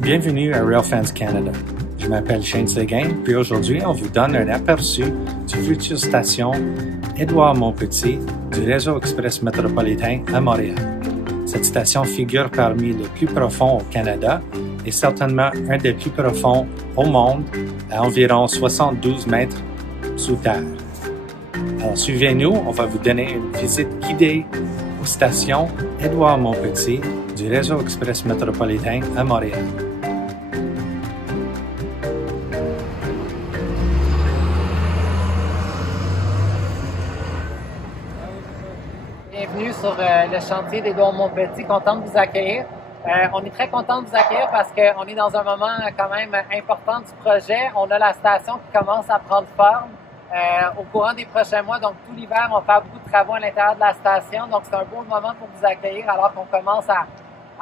Bienvenue à Railfans Canada. Je m'appelle Shane Séguin, puis aujourd'hui, on vous donne un aperçu du futur station Édouard-Montpetit du réseau express métropolitain à Montréal. Cette station figure parmi les plus profonds au Canada et certainement un des plus profonds au monde, à environ 72 mètres sous terre. Alors suivez-nous, on va vous donner une visite guidée aux stations Édouard-Montpetit du réseau express métropolitain à Montréal. Bienvenue sur le chantier d'Édouard-Montpetit. Content de vous accueillir. On est très content de vous accueillir parce qu'on est dans un moment quand même important du projet. On a la station qui commence à prendre forme au courant des prochains mois. Donc tout l'hiver, on fait beaucoup de travaux à l'intérieur de la station. Donc c'est un beau moment pour vous accueillir alors qu'on commence à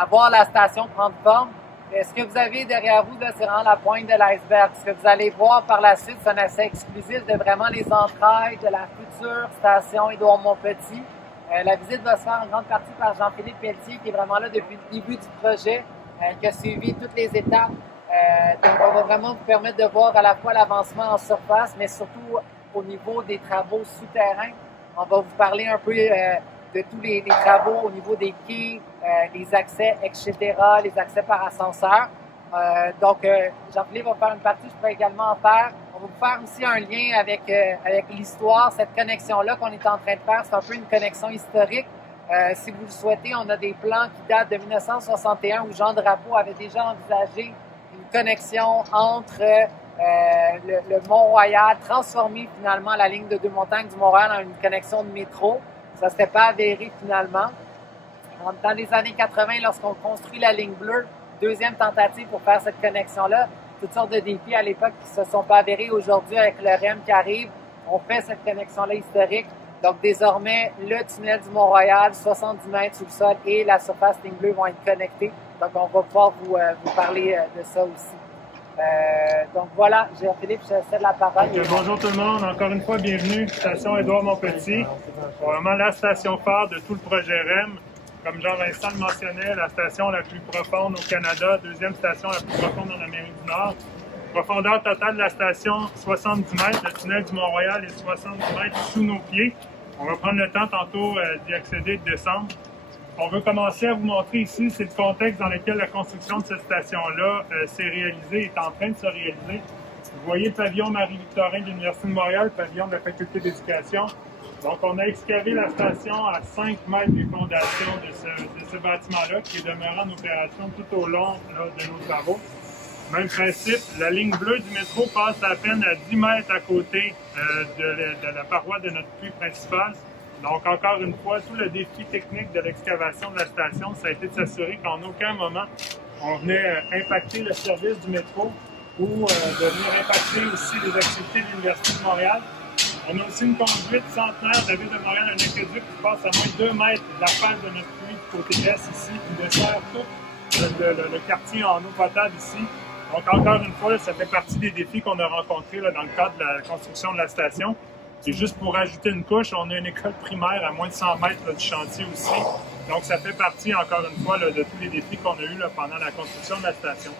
voir la station prendre forme. Ce que vous avez derrière vous, c'est vraiment la pointe de l'iceberg. Ce que vous allez voir par la suite, c'est un essai exclusif de vraiment les entrailles de la future station Édouard-Montpetit. La visite va se faire en grande partie par Jean-Philippe Pelletier, qui est vraiment là depuis le début du projet, qui a suivi toutes les étapes. Donc, on va vraiment vous permettre de voir à la fois l'avancement en surface, mais surtout au niveau des travaux souterrains. On va vous parler un peu de tous les travaux au niveau des quais, les accès, etc., les accès par ascenseur. Donc, Jean-Philippe va faire une partie, je pourrais également en faire. On va vous faire aussi un lien avec l'histoire, cette connexion-là qu'on est en train de faire. C'est un peu une connexion historique. Si vous le souhaitez, on a des plans qui datent de 1961 où Jean Drapeau avait déjà envisagé une connexion entre le Mont-Royal, transformer finalement la ligne de Deux-Montagnes du Mont-Royal en une connexion de métro. Ça ne s'était pas avéré finalement. Dans les années 80, lorsqu'on construit la ligne bleue, deuxième tentative pour faire cette connexion-là, toutes sortes de défis à l'époque qui ne se sont pas avérés. Aujourd'hui, avec le REM qui arrive, on fait cette connexion-là historique. Donc, désormais, le tunnel du Mont-Royal, 70 mètres sous le sol et la surface ligne bleue vont être connectés. Donc, on va pouvoir vous parler de ça aussi. Donc, voilà, Philippe, je cède la parole. Bonjour tout le monde. Encore une fois, bienvenue. Station Édouard-Montpetit. C'est vraiment la station phare de tout le projet REM. Comme Jean-Vincent le mentionnait, la station la plus profonde au Canada, deuxième station la plus profonde en Amérique du Nord. Profondeur totale de la station, 70 mètres. Le tunnel du Mont-Royal est 70 mètres sous nos pieds. On va prendre le temps tantôt d'y accéder et de descendre. On veut commencer à vous montrer ici, c'est le contexte dans lequel la construction de cette station-là s'est réalisée, est en train de se réaliser. Vous voyez le pavillon Marie-Victorin de l'Université de Montréal, le pavillon de la Faculté d'éducation. Donc, on a excavé la station à 5 mètres des fondations de ce bâtiment-là, qui est demeuré en opération tout au long de nos travaux. Même principe, la ligne bleue du métro passe à peine à 10 mètres à côté de la paroi de notre puits principal. Donc, encore une fois, tout le défi technique de l'excavation de la station, ça a été de s'assurer qu'en aucun moment, on venait impacter le service du métro ou de venir impacter aussi les activités de l'Université de Montréal. On a aussi une conduite centenaire de la Ville de Montréal, un aqueduc qui passe à moins de 2 mètres de la face de notre puits côté est ici, qui dessert tout le quartier en eau potable ici. Donc, encore une fois, ça fait partie des défis qu'on a rencontrés dans le cadre de la construction de la station. Et juste pour ajouter une couche, on a une école primaire à moins de 100 mètres du chantier aussi. Donc, ça fait partie, encore une fois, de tous les défis qu'on a eus pendant la construction de la station.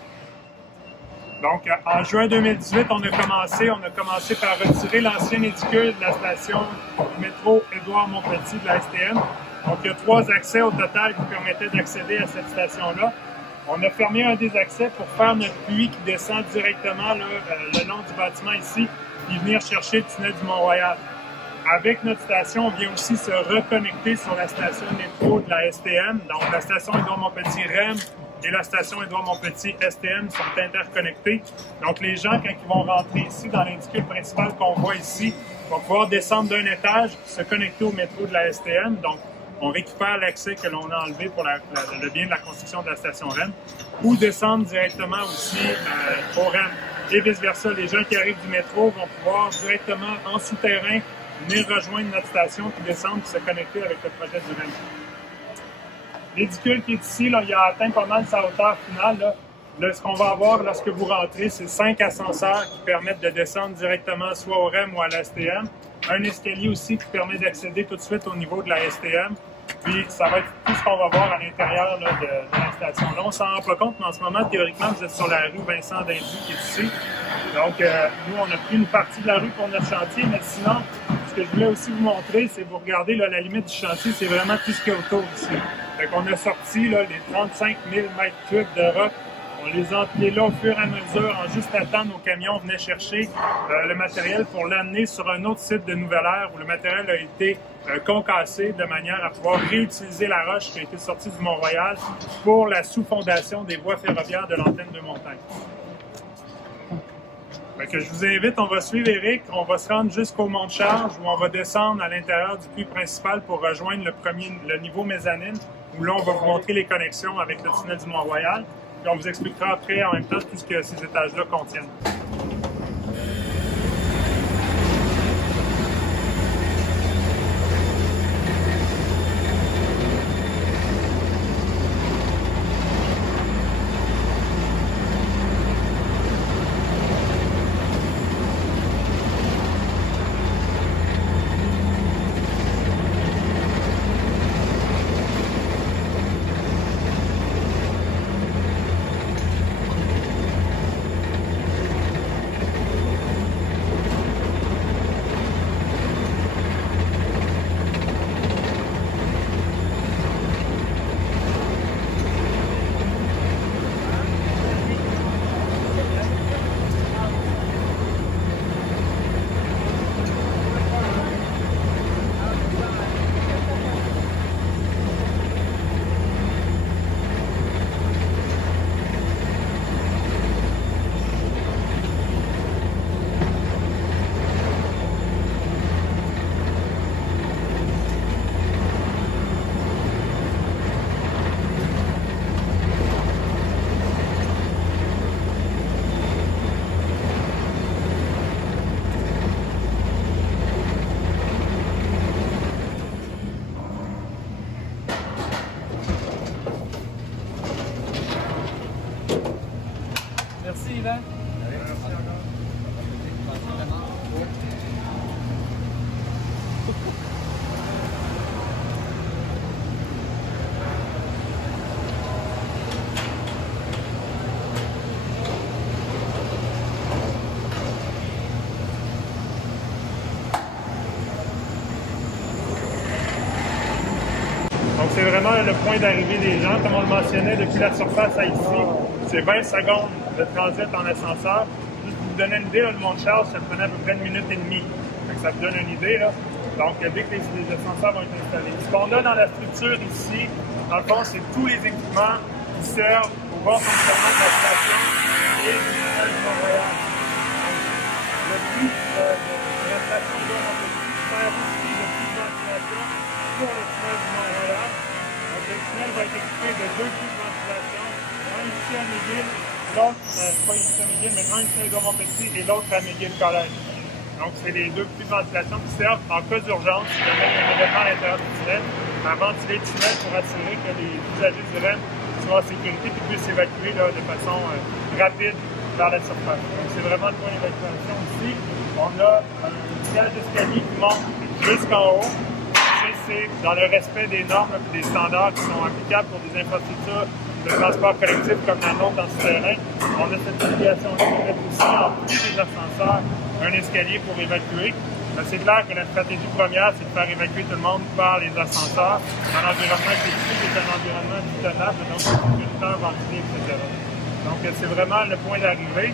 Donc, en juin 2018, on a commencé par retirer l'ancien édicule de la station métro Édouard-Montpetit de la STM. Donc, il y a 3 accès au total qui permettaient d'accéder à cette station-là. On a fermé un des accès pour faire notre puits qui descend directement le long du bâtiment ici et venir chercher le tunnel du Mont-Royal. Avec notre station, on vient aussi se reconnecter sur la station métro de la STM. Donc, la station Édouard-Montpetit REM et la station Édouard-Montpetit STM sont interconnectés. Donc, les gens, quand ils vont rentrer ici dans l'édicule principal qu'on voit ici, vont pouvoir descendre d'un étage, se connecter au métro de la STM. Donc, on récupère l'accès que l'on a enlevé pour le bien de la construction de la station REM, ou descendre directement aussi au REM. Et vice-versa, les gens qui arrivent du métro vont pouvoir directement en souterrain venir rejoindre notre station, puis descendre et se connecter avec le projet du REM. L'édicule qui est ici, là, il a atteint pas mal sa hauteur finale. Là, ce qu'on va avoir lorsque vous rentrez, c'est 5 ascenseurs qui permettent de descendre directement soit au REM ou à la STM. Un escalier aussi qui permet d'accéder tout de suite au niveau de la STM. Puis, ça va être tout ce qu'on va voir à l'intérieur de l'installation. Là, on s'en rend pas compte, mais en ce moment, théoriquement, vous êtes sur la rue Vincent d'Indy qui est ici. Donc, nous, on a pris une partie de la rue pour notre chantier, mais sinon, ce que je voulais aussi vous montrer, c'est vous regardez là, la limite du chantier, c'est vraiment tout ce qu'il y a autour ici. Fait qu'on a sorti là, les 35 000 mètres cubes de roc. On les a empilés là au fur et à mesure, en juste attendant nos camions venaient chercher le matériel pour l'amener sur un autre site de Nouvelle-Ère où le matériel a été concassé de manière à pouvoir réutiliser la roche qui a été sortie du Mont-Royal pour la sous-fondation des voies ferroviaires de l'antenne de montagne. Fait que je vous invite, on va suivre Éric, on va se rendre jusqu'au mont de charge où on va descendre à l'intérieur du puits principal pour rejoindre le niveau mezzanine où là on va vous montrer les connexions avec le tunnel du Mont-Royal. Puis on vous expliquera après en même temps tout ce que ces étages-là contiennent. Merci, Yvan. Donc, c'est vraiment le point d'arrivée des gens. Comme on le mentionnait, depuis la surface à ici, c'est 20 secondes de transit en ascenseur. Juste pour vous donner une idée, là, le mont de charge, ça prenait à peu près 1 minute et demie. Donc, ça vous donne une idée. Là. Donc, dès que les ascenseurs vont être installés. Ce qu'on a dans la structure ici, dans le fond, c'est tous les équipements qui servent au bon fonctionnement de la station et du tunnel du Mont-Royal. Le puits de la station de Mont-Royal sert aussi de puits de ventilation pour le tunnel du Mont-Royal. Donc, le tunnel va être équipé de 2 puits de ventilation, un ici à McGill, l'autre, pas ici à McGill, mais un ici à Édouard-Montpetit et l'autre à McGill College. Donc, c'est les 2 puits de ventilation qui servent en cas d'urgence, si jamais il y a un événement à l'intérieur du tunnel, à ventiler le tunnel pour assurer que les usagers du REM soient en sécurité et puissent s'évacuer de façon rapide vers la surface. Donc, c'est vraiment le point d'évacuation ici. On a un siège d'escalier qui monte jusqu'en haut. C'est dans le respect des normes et des standards qui sont applicables pour des infrastructures de transport collectif comme la nôtre en souterrain. On a cette obligation-là de mettre aussi en plus des ascenseurs un escalier pour évacuer. C'est clair que la stratégie première, c'est de faire évacuer tout le monde par les ascenseurs. Un environnement qui est un environnement soutenable, donc sécuritaire, ventilé, etc. Donc, c'est vraiment le point d'arrivée.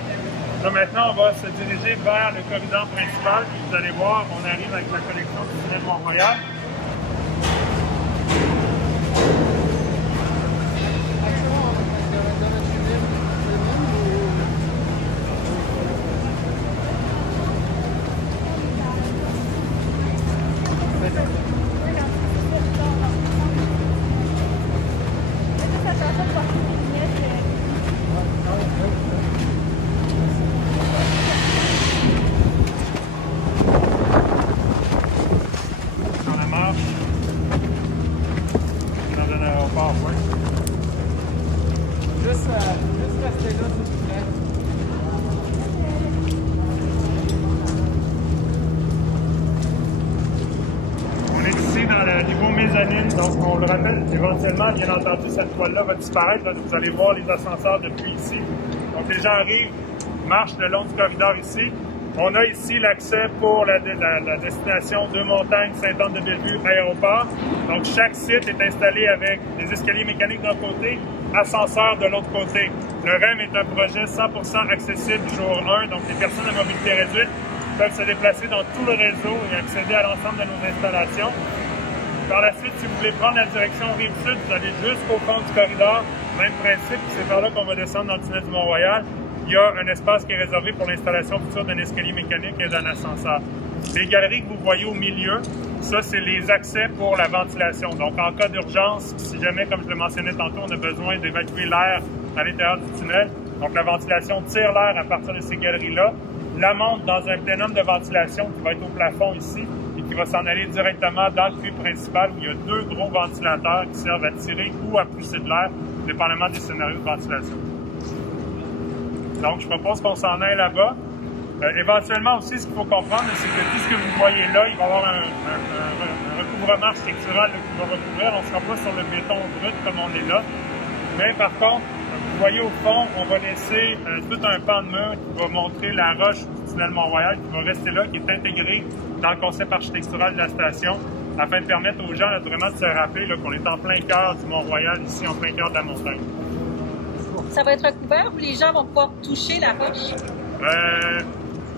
Là, maintenant, on va se diriger vers le corridor principal. Puis vous allez voir, on arrive avec la connexion du tunnel Mont-Royal. Juste rester là, s'il vous plaît. On est ici dans le niveau mezzanine. mezzanine. Donc, on le rappelle, éventuellement, bien entendu, cette toile-là va disparaître. Là, vous allez voir les ascenseurs depuis ici. Donc, les gens arrivent, marchent le long du corridor ici. On a ici l'accès pour la destination de Montagne, Sainte-Anne-de-Bellevue, aéroport. Donc, chaque site est installé avec des escaliers mécaniques d'un côté, ascenseur de l'autre côté. Le REM est un projet 100% accessible jour 1, donc les personnes à mobilité réduite peuvent se déplacer dans tout le réseau et accéder à l'ensemble de nos installations. Par la suite, si vous voulez prendre la direction Rive-Sud, vous allez jusqu'au fond du corridor. Même principe, c'est par là qu'on va descendre dans le tunnel du Mont-Royal. Il y a un espace qui est réservé pour l'installation future d'un escalier mécanique et d'un ascenseur. Les galeries que vous voyez au milieu, ça, c'est les accès pour la ventilation. Donc, en cas d'urgence, si jamais, comme je le mentionnais tantôt, on a besoin d'évacuer l'air à l'intérieur du tunnel, donc la ventilation tire l'air à partir de ces galeries-là, la monte dans un plénum de ventilation qui va être au plafond ici et qui va s'en aller directement dans le puits principal où il y a 2 gros ventilateurs qui servent à tirer ou à pousser de l'air, dépendamment des scénarios de ventilation. Donc, je propose qu'on s'en aille là-bas. Éventuellement aussi, ce qu'il faut comprendre, c'est que tout ce que vous voyez là, il va y avoir un recouvrement architectural qui va recouvrir. On ne sera pas sur le béton brut comme on est là. Mais par contre, vous voyez au fond, on va laisser tout un pan de mur qui va montrer la roche du tunnel Mont-Royal qui va rester là, qui est intégré dans le concept architectural de la station, afin de permettre aux gens là, vraiment de se rappeler qu'on est en plein cœur du Mont-Royal, ici en plein cœur de la montagne. Ça va être recouvert ou les gens vont pouvoir toucher la roche?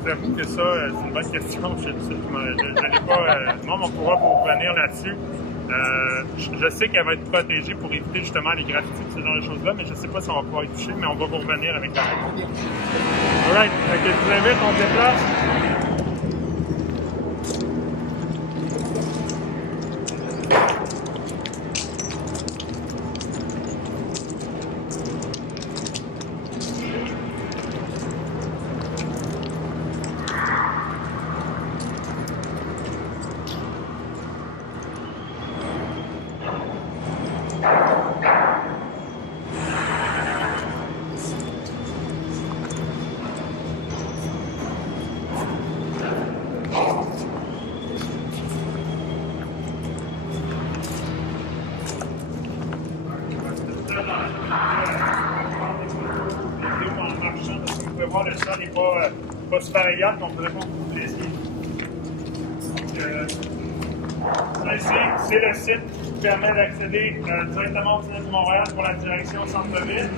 J'avoue que ça, c'est une bonne question. Je n'allais pas. Moi, on pourra vous revenir là-dessus. Je sais qu'elle va être protégée pour éviter justement les graffitis et ce genre de choses-là, mais je ne sais pas si on va pouvoir y toucher, mais on va vous revenir avec la réponse. Alright, je vous invite, on se déplace. Voir le sol n'est pas super égal, donc on ne pourrait pas vous blesser. Ça ici, c'est le site qui vous permet d'accéder directement au tunnel du Mont-Royal pour la direction centre-ville.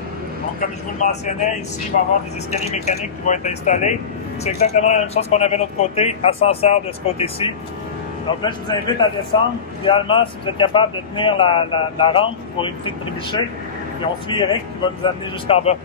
Donc, comme je vous le mentionnais, ici, il va y avoir des escaliers mécaniques qui vont être installés. C'est exactement la même chose qu'on avait de l'autre côté, ascenseur de ce côté-ci. Donc là, je vous invite à descendre. Idéalement, si vous êtes capable de tenir la rampe pour éviter de trébucher, puis on suit Eric qui va nous amener jusqu'en bas.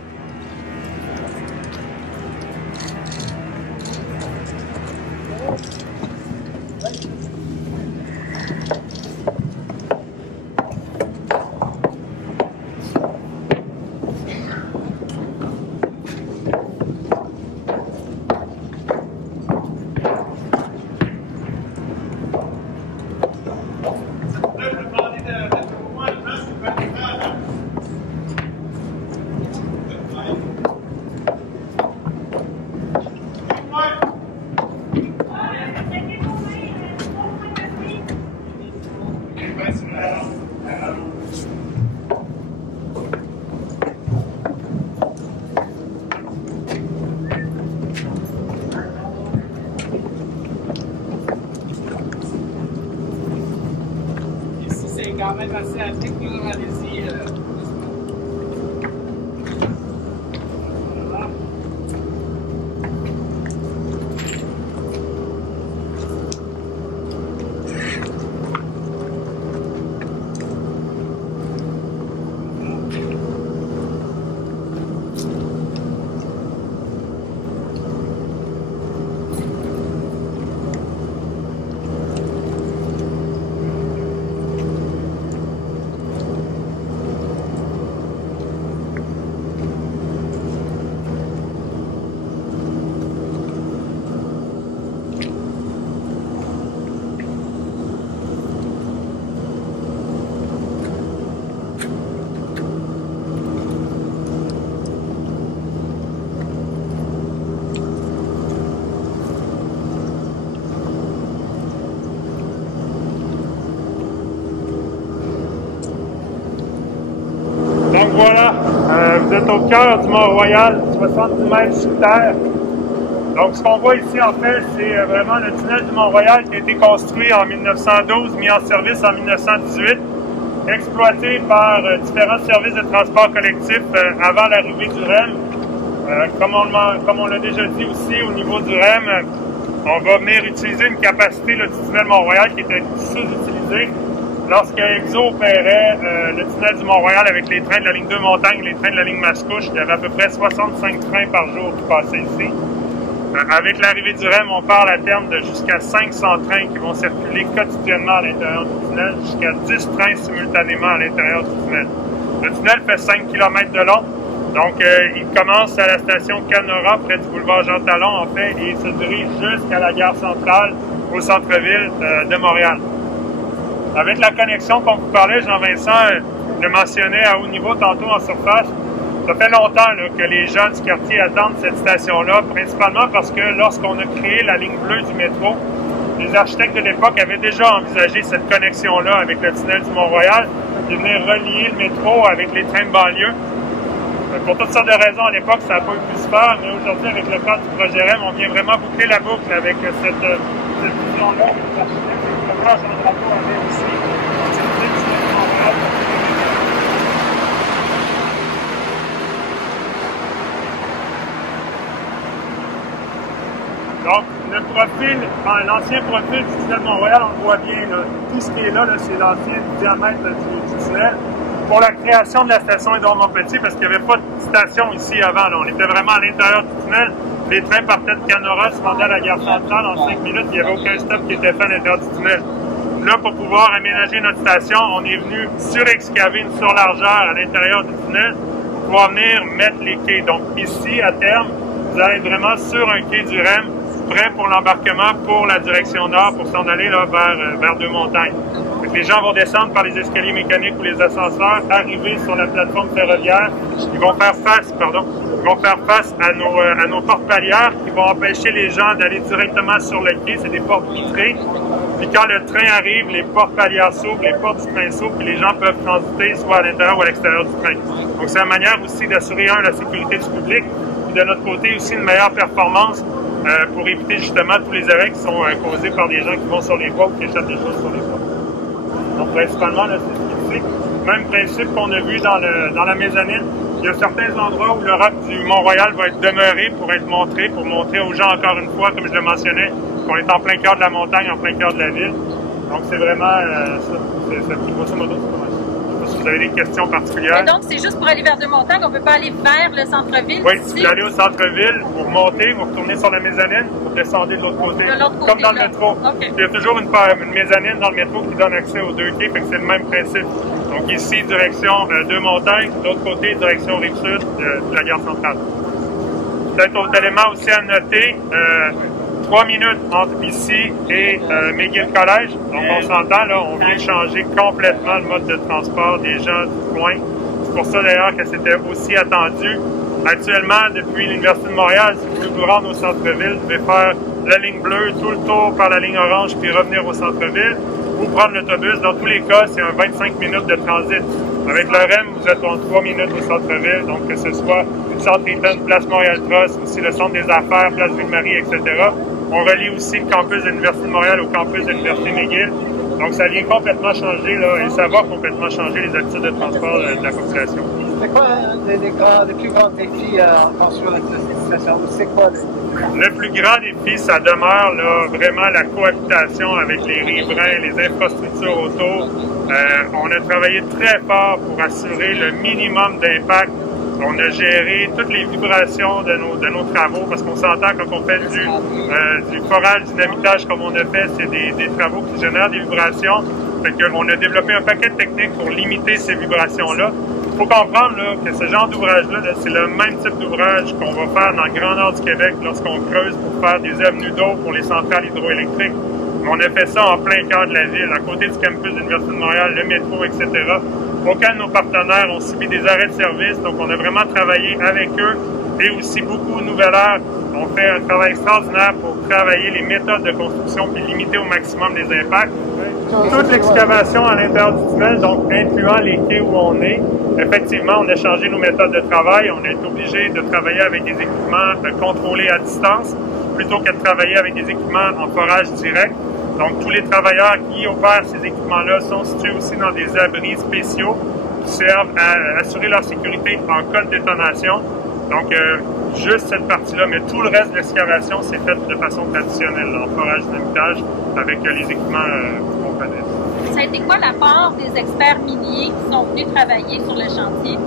C'est quand même assez hâtif, allez-y. Donc voilà, vous êtes au cœur du Mont-Royal, 70 mètres sous terre. Donc ce qu'on voit ici en fait, c'est vraiment le tunnel du Mont-Royal qui a été construit en 1912, mis en service en 1918, exploité par différents services de transport collectif avant l'arrivée du REM. Comme on l'a déjà dit aussi, au niveau du REM, on va venir utiliser une capacité là, du tunnel Mont-Royal qui était sous-utilisée. Lorsque EXO opérait le tunnel du Mont-Royal avec les trains de la ligne 2 Montagne, les trains de la ligne Mascouche, il y avait à peu près 65 trains par jour qui passaient ici. Avec l'arrivée du REM, on parle à terme de jusqu'à 500 trains qui vont circuler quotidiennement à l'intérieur du tunnel, jusqu'à 10 trains simultanément à l'intérieur du tunnel. Le tunnel fait 5 km de long, donc il commence à la station Canora, près du boulevard Jean Talon, en fait, et il se dirige jusqu'à la gare centrale, au centre-ville de Montréal. Avec la connexion qu'on vous parlait, Jean-Vincent le mentionnait à haut niveau tantôt en surface, ça fait longtemps là, que les gens du quartier attendent cette station-là, principalement parce que lorsqu'on a créé la ligne bleue du métro, les architectes de l'époque avaient déjà envisagé cette connexion-là avec le tunnel du Mont-Royal, de venir relier le métro avec les trains de banlieue. Pour toutes sortes de raisons, à l'époque, ça n'a pas pu se faire, mais aujourd'hui, avec le cadre du projet REM, on vient vraiment boucler la boucle avec cette vision-là. Les architectes et le Jean Drapeau avaient aussi utilisé le tunnel du Mont-Royal. Donc, le profil, l'ancien profil du tunnel Mont-Royal, on le voit bien. Là. Tout ce qui est là, c'est l'ancien diamètre du tunnel. Pour la création de la station Édouard-Montpetit, parce qu'il n'y avait pas de station ici avant. Là. On était vraiment à l'intérieur du tunnel. Les trains partaient de Canora, se rendaient à la gare centrale en 5 minutes. Il n'y avait aucun stop qui était fait à l'intérieur du tunnel. Là, pour pouvoir aménager notre station, on est venu surexcaver une surlargeur à l'intérieur du tunnel pour pouvoir venir mettre les quais. Donc ici, à terme, vous allez être vraiment sur un quai du REM, prêt pour l'embarquement pour la direction nord, pour s'en aller là, vers Deux-Montagnes. Les gens vont descendre par les escaliers mécaniques ou les ascenseurs, arriver sur la plateforme ferroviaire. Ils vont faire face à nos portes palières qui vont empêcher les gens d'aller directement sur le quai. C'est des portes vitrées. Puis quand le train arrive, les portes palières s'ouvrent, les portes du train s'ouvrent, puis les gens peuvent transiter soit à l'intérieur ou à l'extérieur du train. Donc c'est une manière aussi d'assurer, la sécurité du public, puis de notre côté aussi une meilleure performance pour éviter justement tous les arrêts qui sont causés par des gens qui vont sur les voies ou qui échappent des choses sur les voies. Donc, principalement, là, c'est ici. Même principe qu'on a vu dans la mezzanine. Il y a certains endroits où le roc du Mont-Royal va être demeuré pour être montré, pour montrer aux gens encore une fois, comme je le mentionnais, qu'on est en plein cœur de la montagne, en plein cœur de la ville. Donc, c'est vraiment ça. C'est grosso modo, c'est pas mal. Je sais pas si vous avez des questions particulières. Et donc, c'est juste pour aller vers Deux-Montagnes, on ne peut pas aller vers le centre-ville? Oui, si vous allez au centre-ville, vous remontez, vous retournez sur la mezzanine, vous descendez de l'autre côté. Comme dans le métro. Okay. Il y a toujours une mezzanine dans le métro qui donne accès aux deux quais, fait que c'est le même principe. Donc ici, direction Deux-Montagnes, de l'autre côté, direction Rive-Sud de la gare centrale. Peut-être autre élément aussi à noter, 3 minutes entre ici et McGill College. Donc on s'entend, là, on vient de changer complètement le mode de transport des gens du coin. C'est pour ça d'ailleurs que c'était aussi attendu. Actuellement, depuis l'Université de Montréal, si vous voulez vous rendre au centre-ville, vous devez faire la ligne bleue, tout le tour par la ligne orange, puis revenir au centre-ville, ou prendre l'autobus. Dans tous les cas, c'est un 25 minutes de transit. Avec le REM, vous êtes en 3 minutes au centre-ville, donc que ce soit le centre Eaton, place Montréal-Trosse, aussi le centre des affaires, place Ville-Marie, etc. On relie aussi le campus de l'Université de Montréal au campus de l'Université McGill. Donc, ça vient complètement changer, là, et ça va complètement changer les habitudes de transport de la population. C'est quoi un des plus grands défis en construisant cette situation? C'est quoi le plus grand défi, ça demeure là, vraiment la cohabitation avec les riverains, les infrastructures autour. On a travaillé très fort pour assurer le minimum d'impact. On a géré toutes les vibrations de nos travaux, parce qu'on s'entend quand on fait du forage, dynamitage comme on a fait, c'est des travaux qui génèrent des vibrations. Fait qu'on a développé un paquet de techniques pour limiter ces vibrations-là. Il faut comprendre là, que ce genre d'ouvrage-là, c'est le même type d'ouvrage qu'on va faire dans le Grand Nord du Québec lorsqu'on creuse pour faire des avenues d'eau pour les centrales hydroélectriques. On a fait ça en plein cœur de la ville, à côté du campus de l'Université de Montréal, le métro, etc. Aucun de nos partenaires ont subi des arrêts de service, donc on a vraiment travaillé avec eux et aussi beaucoup Nouvelle-Heure. On fait un travail extraordinaire pour travailler les méthodes de construction puis limiter au maximum les impacts. toute l'excavation à l'intérieur du tunnel, donc incluant les quais où on est. Effectivement, on a changé nos méthodes de travail. On est obligé de travailler avec des équipements contrôlés à distance plutôt que de travailler avec des équipements en forage direct. Donc, tous les travailleurs qui opèrent ces équipements-là sont situés aussi dans des abris spéciaux qui servent à assurer leur sécurité en cas de détonation. Donc, juste cette partie-là, mais tout le reste de l'excavation, c'est fait de façon traditionnelle, en forage dynamitage, avec les équipements qu'on connaît. Ça a été quoi l'apport des experts miniers qui sont venus travailler sur le chantier?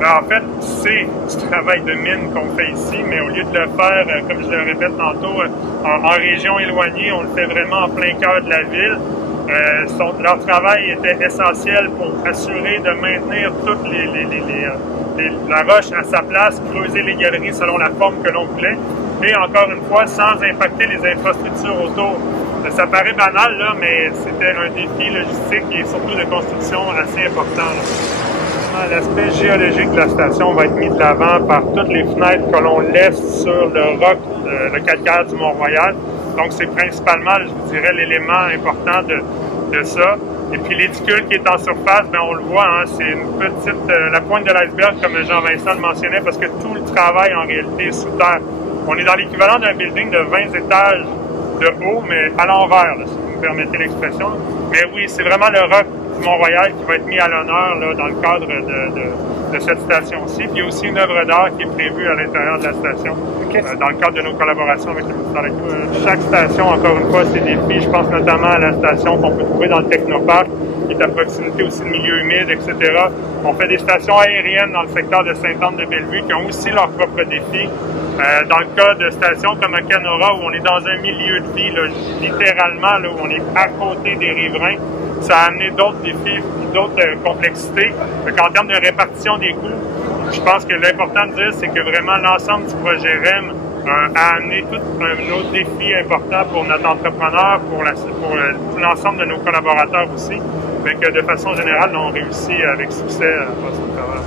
Alors, en fait, c'est du travail de mine qu'on fait ici, mais au lieu de le faire, comme je le répète tantôt, en région éloignée, on le fait vraiment en plein cœur de la ville. Leur travail était essentiel pour assurer de maintenir toute la roche à sa place, creuser les galeries selon la forme que l'on voulait, et encore une fois, sans impacter les infrastructures autour. Ça paraît banal, là, mais c'était un défi logistique et surtout de construction assez important. L'aspect géologique de la station va être mis de l'avant par toutes les fenêtres que l'on laisse sur le roc, le calcaire du Mont-Royal. Donc, c'est principalement, je vous dirais, l'élément important de ça. Et puis, l'éticule qui est en surface, bien, on le voit, hein, c'est une petite, la pointe de l'iceberg, comme Jean-Vincent le mentionnait, parce que tout le travail, en réalité, est sous terre. On est dans l'équivalent d'un building de 20 étages de haut, mais à l'envers, si vous me permettez l'expression. Mais oui, c'est vraiment le roc du Mont-Royal qui va être mis à l'honneur dans le cadre de cette station-ci. Puis il y a aussi une œuvre d'art qui est prévue à l'intérieur de la station, dans le cadre de nos collaborations avec le ministère de la Culture. Chaque station, encore une fois, c'est des défis. Je pense notamment à la station qu'on peut trouver dans le Technoparc, qui est à proximité aussi de milieux humides, etc. On fait des stations aériennes dans le secteur de Sainte-Anne-de-Bellevue qui ont aussi leurs propres défis. Dans le cas de stations comme à Canora, où on est dans un milieu de vie, là, littéralement, là, où on est à côté des riverains, ça a amené d'autres défis, d'autres complexités. En termes de répartition des coûts, je pense que l'important de dire, c'est que vraiment l'ensemble du projet REM a amené tout un autre défi important pour notre entrepreneur, pour l'ensemble de nos collaborateurs aussi, mais que de façon générale, on réussit avec succès à passer au travail.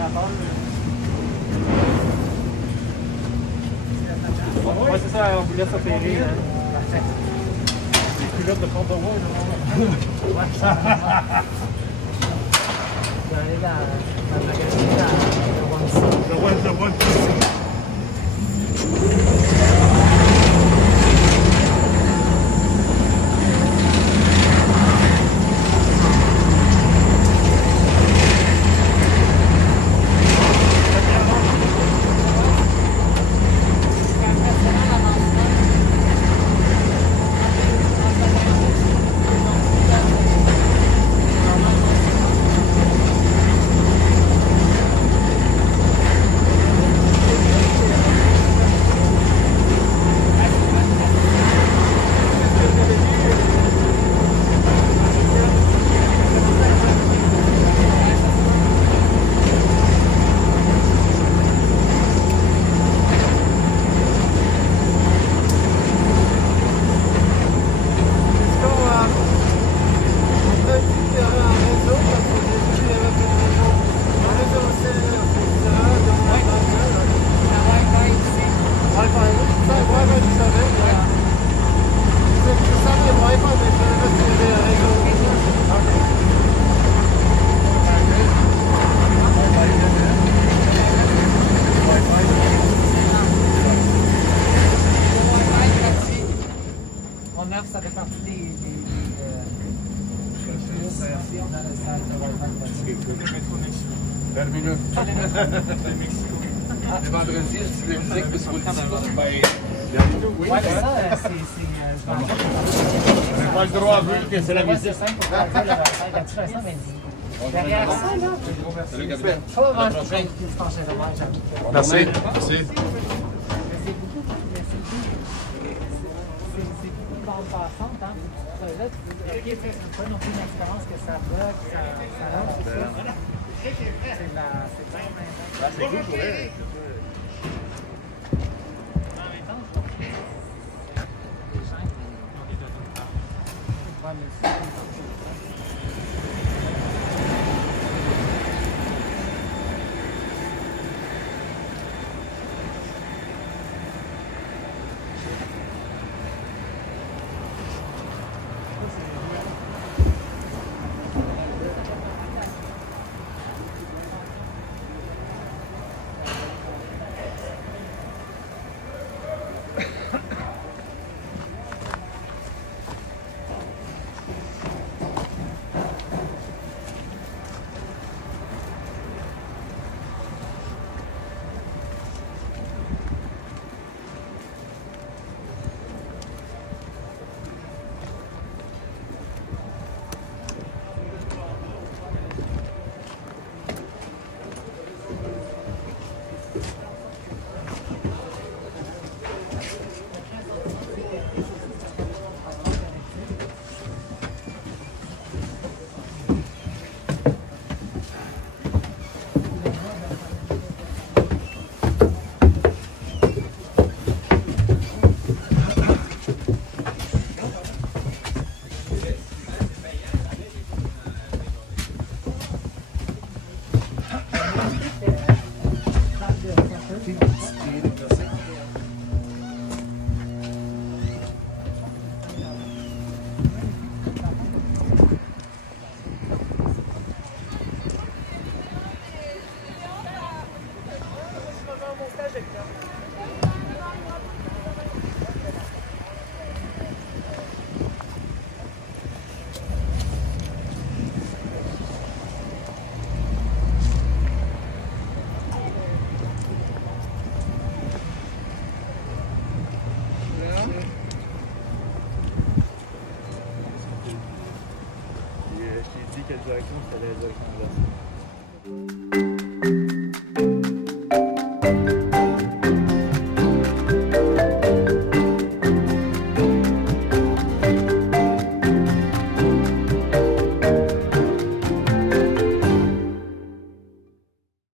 Ouais, c'est ça, on vous laisse opérer. Hein. Parfait. Les culottes de contre-voie, là. Vous allez dans le magasin, The one. Ça fait partie des versions dans le stade de Terminus. Le vendredi, c'est la musique que sur le petit. Oui, mais ça, c'est. Pas le droit à vu que c'est la musique. C'est simple pour faire le version, mais derrière ça, là, Salut Gabriel. pas vraiment de choses qui se penchent vraiment, j'avoue. Merci. Merci. C'est beaucoup de bande passante, hein. Là, tu veux dire, OK, c'est pas non plus une expérience que ça bloque, ça lance, tout ça. C'est bien. C'est cool pour elle. En même temps, je trouve que les gens qui ont des autocars, ouais, mais c'est comme ça. Quelle direction, c'est la direction inverse.